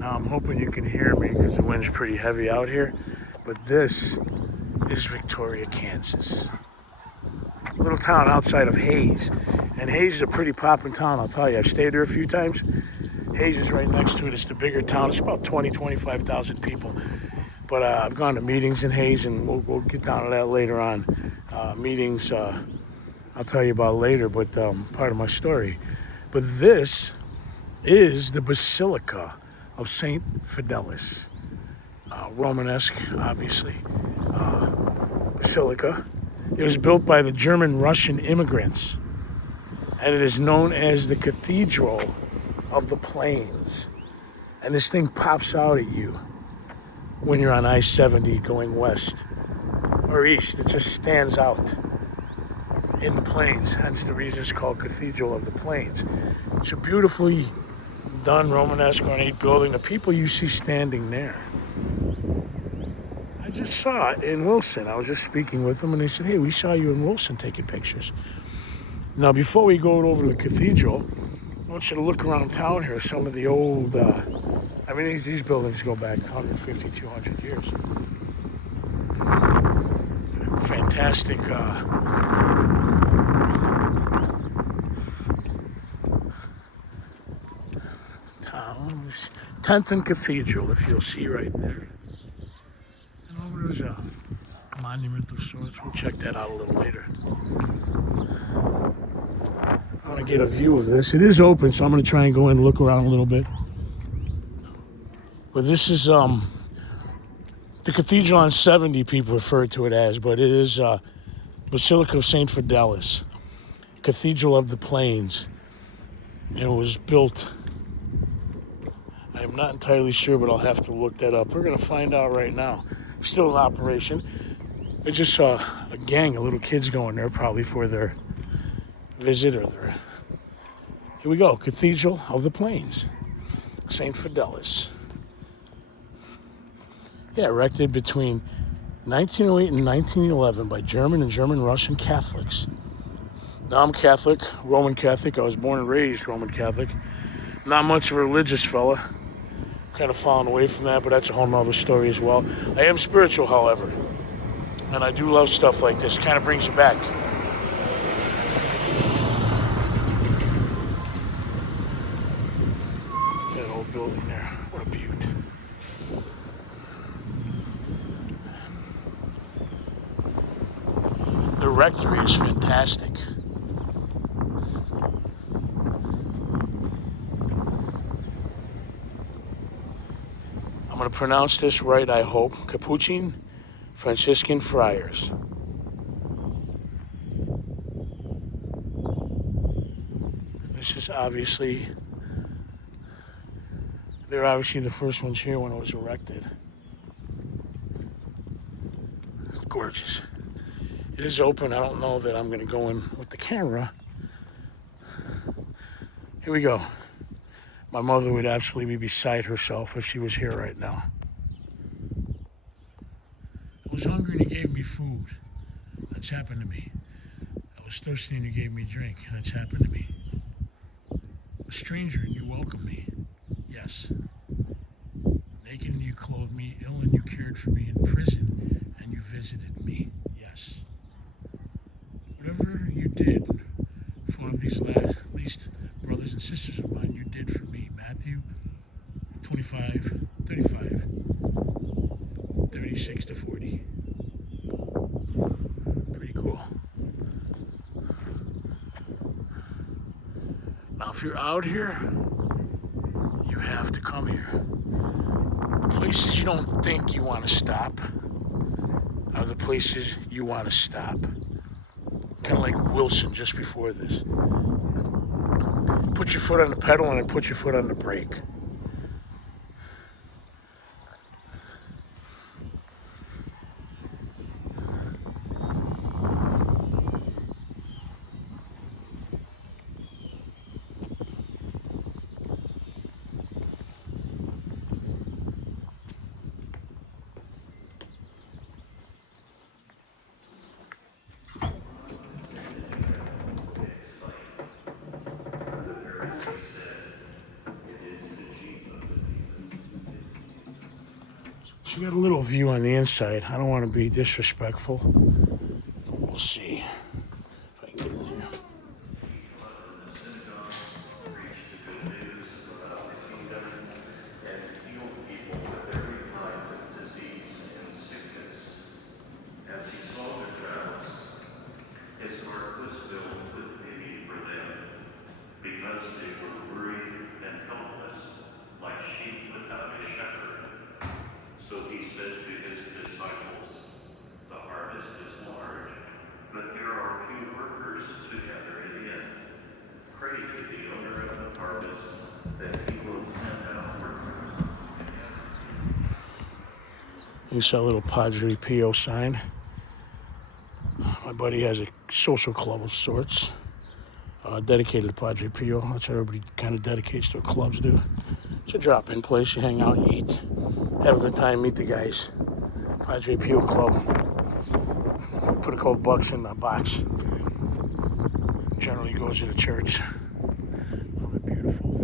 Now I'm hoping you can hear me because the wind's pretty heavy out here. But this is Victoria, Kansas. A little town outside of Hayes. And Hayes is a pretty poppin' town, I'll tell you. I've stayed there a few times. Hayes is right next to it. It's the bigger town. It's about 20, 25,000 people. But I've gone to meetings in Hayes, and we'll get down to that later on. Meetings I'll tell you about later, but part of my story. But this is the Basilica of St. Fidelis. Romanesque, obviously. Basilica. It was built by the German-Russian immigrants, and it is known as the Cathedral of the Plains. And this thing pops out at you when you're on I-70 going west or east. It just stands out in the plains, hence the reason it's called Cathedral of the Plains. It's a beautifully done Romanesque ornate building. The people you see standing there, I just saw it in Wilson. I was just speaking with them, and they said, hey, we saw you in Wilson taking pictures. Now, before we go over to the cathedral, I want you to look around town here. Some of the old, these buildings go back 150, 200 years. Fantastic towns. 10th and Cathedral, if you'll see right there. And over there's a monument of sorts. We'll check that out a little later. I want to get a view of this. It is open, so I'm going to try and go in and look around a little bit. But this is the Cathedral on 70, people refer to it as, but it is Basilica of St. Fidelis, Cathedral of the Plains. It was built, I'm not entirely sure, but I'll have to look that up. We're going to find out right now. Still in operation. I just saw a gang of little kids going there, probably for their visit or their... Here we go, Cathedral of the Plains, St. Fidelis. Yeah, erected between 1908 and 1911 by German and German-Russian Catholics. Now I'm Catholic, Roman Catholic. I was born and raised Roman Catholic. Not much of a religious fella. Kind of fallen away from that, but that's a whole nother story as well. I am spiritual, however. And I do love stuff like this. Kind of brings you back. That old building there. What a beaut. The rectory is fantastic. I'm going to pronounce this right, I hope. Capuchin Franciscan Friars. This is obviously, they're obviously the first ones here when it was erected. It's gorgeous. It is open. I don't know that I'm going to go in with the camera. Here we go. My mother would absolutely be beside herself if she was here right now. I was hungry and you gave me food. That's happened to me. I was thirsty and you gave me drink. That's happened to me. A stranger and you welcomed me. Yes. Naked and you clothed me. Ill and you cared for me. In prison and you visited me. Yes. Whatever you did for one of these least brothers and sisters of mine, you did for me. Matthew 25, 35, 36 to 40. Pretty cool. Now, if you're out here, you have to come here. The places you don't think you want to stop are the places you want to stop. Kind of like Wilson just before this. Put your foot on the pedal and then put your foot on the brake. So you got a little view on the inside. I don't want to be disrespectful. We'll see if I can get in here. You saw a little Padre Pio sign. My buddy has a social club of sorts, dedicated to Padre Pio. That's what everybody kind of dedicates their clubs do. It's a drop-in place. You hang out, you eat, have a good time, meet the guys. Padre Pio Club. Put a couple bucks in the box. Generally goes to the church. Oh, they're beautiful.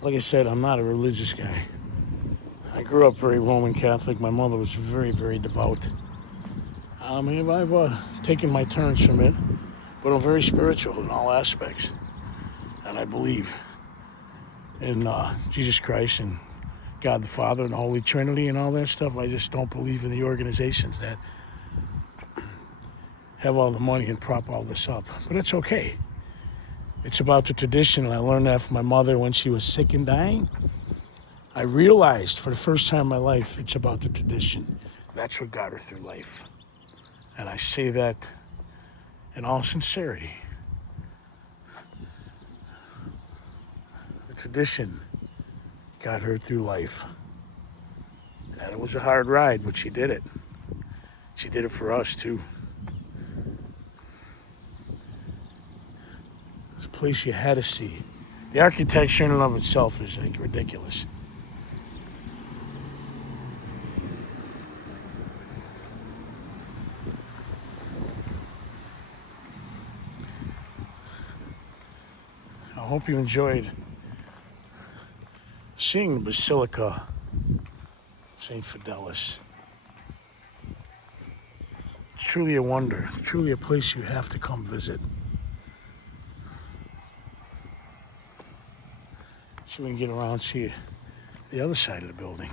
Like I said, I'm not a religious guy. I grew up very Roman Catholic. My mother was very, very devout. I've taken my turns from it, but I'm very spiritual in all aspects. And I believe in Jesus Christ and God the Father and the Holy Trinity and all that stuff. I just don't believe in the organizations that have all the money and prop all this up. But it's okay. It's about the tradition, and I learned that from my mother when she was sick and dying. I realized for the first time in my life, it's about the tradition. That's what got her through life. And I say that in all sincerity. The tradition got her through life. And it was a hard ride, but she did it. She did it for us, too. It's a place you had to see. The architecture in and of itself is like ridiculous. I hope you enjoyed seeing the Basilica, St. Fidelis. It's truly a wonder. It's truly a place you have to come visit. So we can get around and see the other side of the building.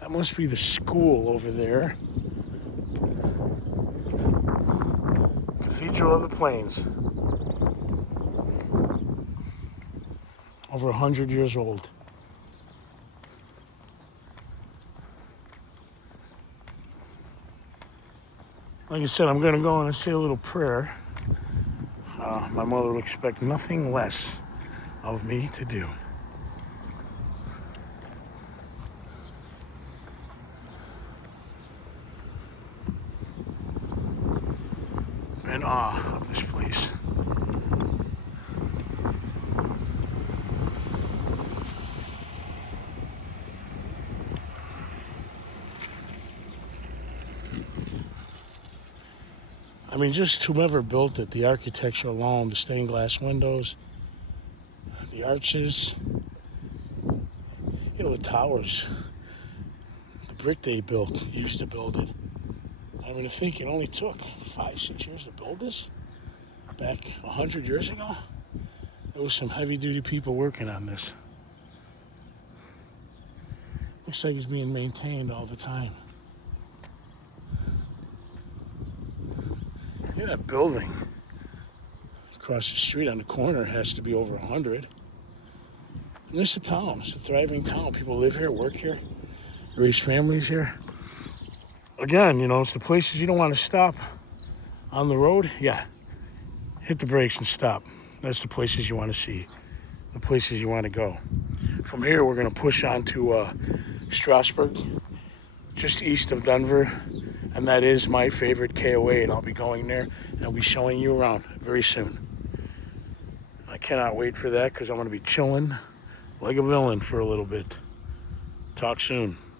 That must be the school over there. Cathedral of the Plains. Over 100 years old. Like I said, I'm going to go and say a little prayer. My mother would expect nothing less of me to do. In awe of this place. I mean, just whomever built it, the architecture alone, the stained glass windows, the arches, the towers, the brick they built, used to build it. I mean, to think it only took 5-6 years to build this, back 100 years ago, there was some heavy-duty people working on this. Looks like it's being maintained all the time. Yeah, that building across the street on the corner has to be over 100. And this is a town. It's a thriving town. People live here, work here, raise families here. Again, it's the places you don't want to stop on the road. Yeah, hit the brakes and stop. That's the places you want to see, the places you want to go. From here, we're going to push on to Strasburg, just east of Denver. And that is my favorite KOA, and I'll be going there, and I'll be showing you around very soon. cannot wait for that because I'm going to be chilling like a villain for a little bit. Talk soon.